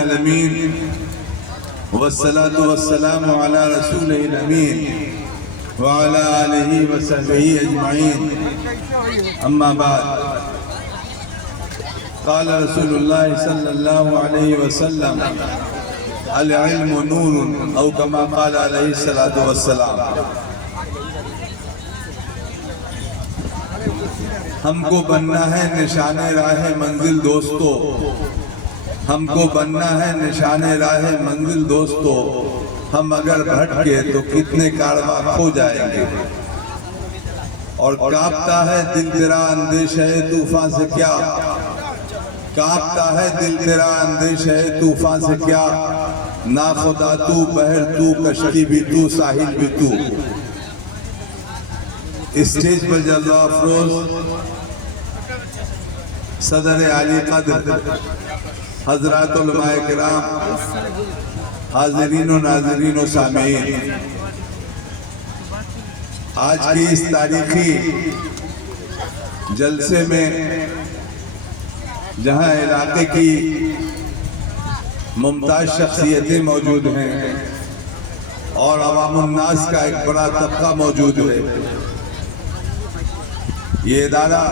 العالمين والصلاة والسلام على رسوله الأمين وعلى آله وصحبه أجمعين أما بعد قال رسول الله صلى الله عليه وسلم العلم نور أو كما قال عليه الصلاة والسلام. ہم کو بننا ہے نشان راہ منزل دوستو، ہم کو بننا ہے نشان راہ منزل دوستو، ہم اگر بھٹکے تو کتنے کارواں کھو جائیں گے. اور کانپتا ہے دل تیرا اندیشہ طوفان سے کیا، کانپتا ہے دل تیرا اندیشہ طوفان سے کیا، نا خدا تو بحر تو کشتی بھی تو ساحل بھی تو. اسٹیج پر جلوہ افروز صدر عالی قدر حضرات علماء کرام، حاضرین و ناظرین و سامعین، آج کی اس تاریخی جلسے میں جہاں علاقے کی ممتاز شخصیتیں موجود ہیں اور عوام الناس کا ایک بڑا طبقہ موجود ہے، یہ ادارہ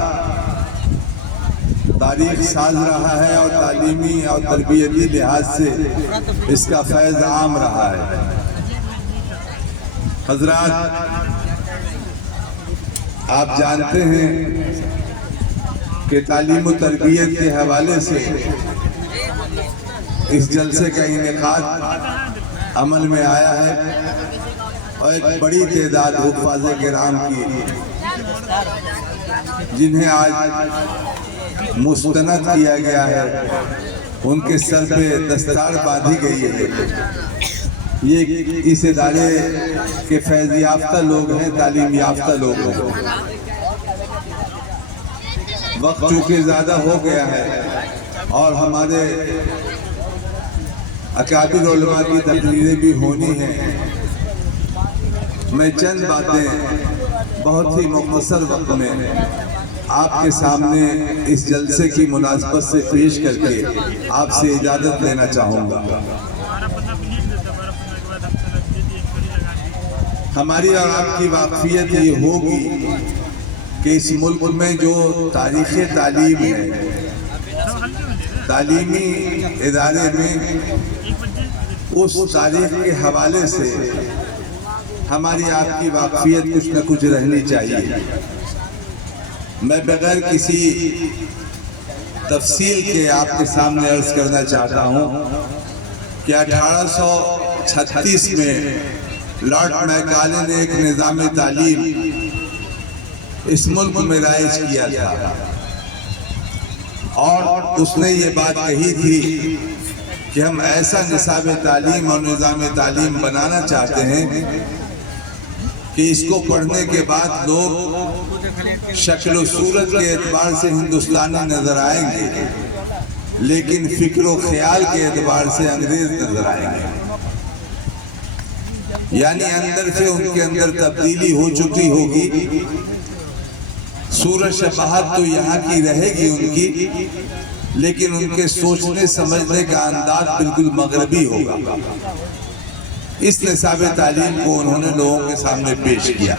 تاریخ ساز رہا ہے اور تعلیمی اور تربیتی لحاظ سے اس کا فیض عام رہا ہے. حضرات، آپ جانتے ہیں کہ تعلیم و تربیت کے حوالے سے اس جلسے کا انعقاد عمل میں آیا ہے اور ایک بڑی تعداد حفاظ کرام کی جنہیں آج مستند کیا گیا ہے، ان کے سر پہ دستار باندھی گئی ہے. یہ اس ادارے کے فیض یافتہ لوگ ہیں، تعلیم یافتہ لوگ ہیں. وقت چونکہ زیادہ ہو گیا ہے اور ہمارے اکابر علماء کی تقریریں بھی ہونی ہیں، میں چند باتیں بہت ہی مختصر وقت میں آپ کے سامنے اس جلسے کی مناسبت سے پیش کر کے آپ سے اجازت لینا چاہوں گا. ہماری اور آپ کی واقفیت یہ ہوگی کہ اس ملک میں جو تاریخ تعلیم ہے، تعلیمی ادارے میں اس تاریخ کے حوالے سے ہماری آپ کی واقفیت کچھ نہ کچھ رہنی چاہیے. میں بغیر کسی تفصیل کے آپ کے سامنے عرض کرنا چاہتا ہوں کہ 1836 میں لارڈ میکالے نے ایک نظام تعلیم اس ملک میں رائج کیا تھا اور اس نے یہ بات کہی تھی کہ ہم ایسا نصاب تعلیم اور نظام تعلیم بنانا چاہتے ہیں کہ اس کو پڑھنے کے بعد لوگ شکل و صورت کے اعتبار سے ہندوستانی نظر آئیں گے لیکن فکر و خیال کے اعتبار سے انگریز نظر آئیں گے. یعنی اندر سے ان کے اندر تبدیلی ہو چکی ہوگی، صورت شباہت تو یہاں کی رہے گی ان کی، لیکن ان کے سوچنے سمجھنے کا انداز بالکل مغربی ہوگا. اس نصاب تعلیم کو انہوں نے لوگوں کے سامنے پیش کیا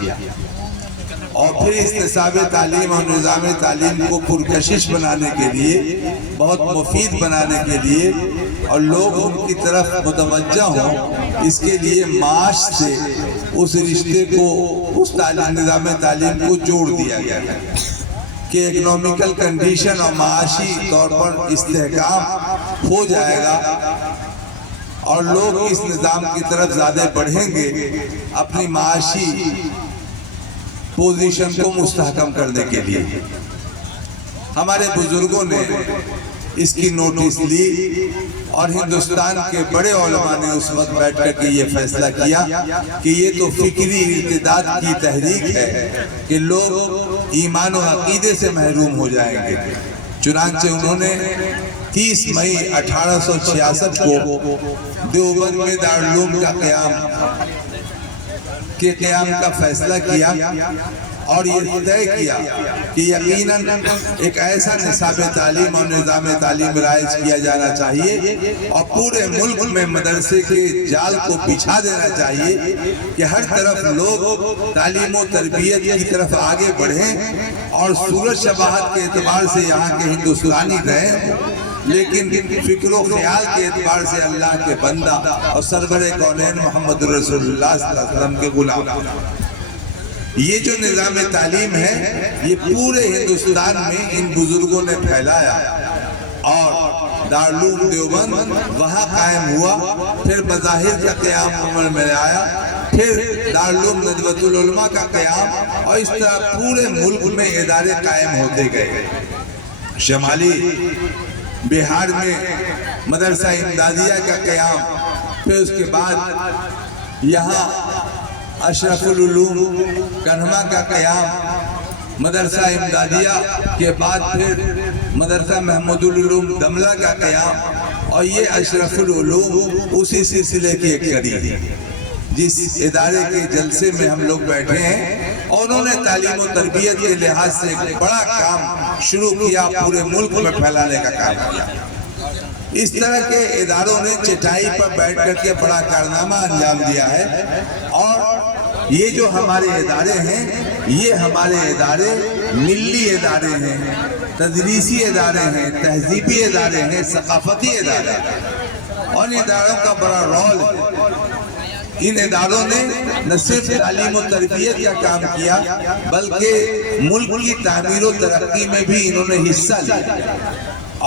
اور پھر اس نصاب تعلیم اور نظام تعلیم کو پرکشش بنانے کے لیے، بہت مفید بنانے کے لیے اور لوگ ان کی طرف متوجہ ہوں، اس کے لیے معاش سے اس رشتے کو، اس نظام تعلیم کو جوڑ دیا گیا ہے کہ اکنومیکل کنڈیشن اور معاشی طور پر استحکام ہو جائے گا اور لوگ اس نظام کی طرف زیادہ بڑھیں گے اپنی معاشی پوزیشن کو مستحکم کرنے کے لیے. ہمارے بزرگوں نے اس کی نوٹس لی اور ہندوستان کے بڑے علماء نے اس وقت بیٹھ کر کے یہ فیصلہ کیا کہ یہ تو فکری ارتداد کی تحریک ہے کہ لوگ ایمان و عقیدے سے محروم ہو جائیں گے. چنانچہ انہوں نے 30 مئی 1866 کو دیوبند میں دارالعلوم کا قیام کا فیصلہ کیا اور یہ طے کیا کہ یقیناً ایک ایسا نصاب تعلیم اور نظام تعلیم رائج کیا جانا چاہیے اور پورے ملک میں مدرسے کے جال کو بچھا دینا چاہیے کہ ہر طرف لوگ تعلیم و تربیت کی طرف آگے بڑھیں اور صورت شباہت کے اعتبار سے یہاں کے ہندوستانی رہیں، لیکن فکر و خیال کے اعتبار سے اللہ کے بندہ اور سرور کونین محمد رسول اللہ صلی اللہ علیہ وسلم کے غلام۔ یہ جو نظام تعلیم ہے یہ پورے ہندوستان میں ان بزرگوں نے پھیلایا اور دارالعلوم دیوبند وہاں قائم ہوا، پھر مظاہر کا قیام عمل میں آیا، پھر دارالعلوم ندوۃ العلماء کا قیام، اور اس طرح پورے ملک میں ادارے قائم ہوتے گئے۔ شمالی بہار میں مدرسہ امدادیہ کا قیام، پھر اس کے بعد یہاں اشرف العلوم کنھما کا قیام، مدرسہ امدادیہ کے بعد پھر مدرسہ محمود العلوم دملہ کا قیام، اور یہ اشرف العلوم اسی سلسلے کی ایک کڑی ہے جس ادارے کے جلسے میں ہم لوگ بیٹھے ہیں، اور انہوں نے تعلیم و تربیت کے لحاظ سے ایک بڑا کام شروع کیا، پورے ملک میں پھیلانے کا کام کیا۔ اس طرح کے اداروں نے چٹائی پر بیٹھ کر کے بڑا کارنامہ انجام دیا ہے، اور یہ جو ہمارے ادارے ہیں یہ ہمارے ادارے ملی ادارے ہیں، تدریسی ادارے ہیں، تہذیبی ادارے ہیں، ثقافتی ادارے ہیں، اور ان اداروں کا بڑا رول ہے۔ ان اداروں نے نہ صرف تعلیم و تربیت کا کام کیا بلکہ ملک کی تعمیر و ترقی میں بھی انہوں نے حصہ لیا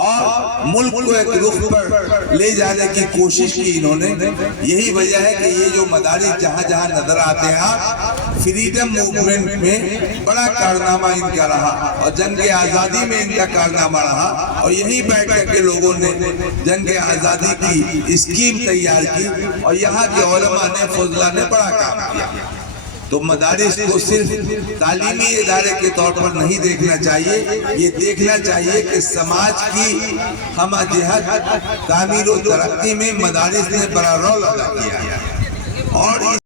اور ملک کو ایک رخ پر لے جانے کی کوشش کی انہوں نے۔ یہی وجہ ہے کہ یہ جو مدارس جہاں جہاں نظر آتے ہیں، فریڈم موومنٹ میں بڑا کارنامہ ان کا رہا، اور جنگ آزادی میں ان کا کارنامہ رہا، اور یہی بیٹھ کر کے لوگوں نے جنگ آزادی کی اسکیم تیار کی، اور یہاں کے علماء نے فضلہ نے بڑا کام کیا۔ تو مدارس کو صرف تعلیمی ادارے کے طور پر نہیں دیکھنا چاہیے، یہ دیکھنا چاہیے کہ سماج کی ہمہ جہت تعمیر و ترقی میں مدارس نے بڑا رول ادا کیا ہے، اور